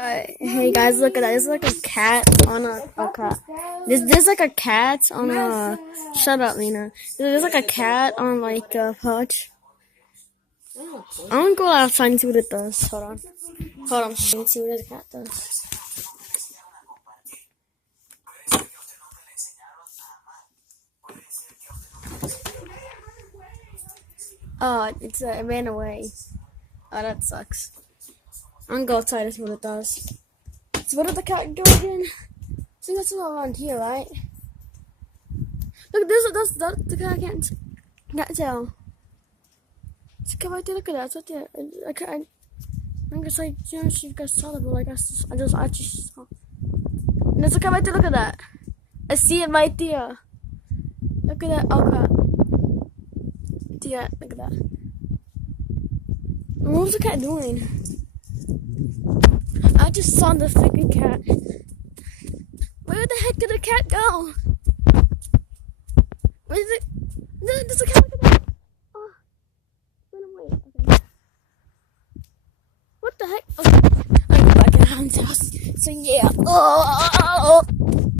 Hey guys, look at that. There's like a cat on a cat. There's like a cat on a. Shut up, Lena. There's like a cat on like a pouch. I'm gonna go outside and see what it does. Hold on. Let me see what the cat does. Oh, it ran away. Oh, that sucks. I'm gonna go outside and see what it does. So what did the cat do again? I think that's around here, right? Look, that's the cat can't tell. It's a cat right there. Look at that. It's right there. I'm just like, you know, you guys saw it, but like I just saw. And there's a cat right there. Look at that. I see it right there. Look at that. Oh god. Yeah, look at that. What was the cat doing? I just saw the freaking cat. Where the heck did the cat go? Where is it? There's a cat. Look at that. Oh, wait. Okay. What the heck? Okay. I'm back at Hans' house. So yeah. Oh.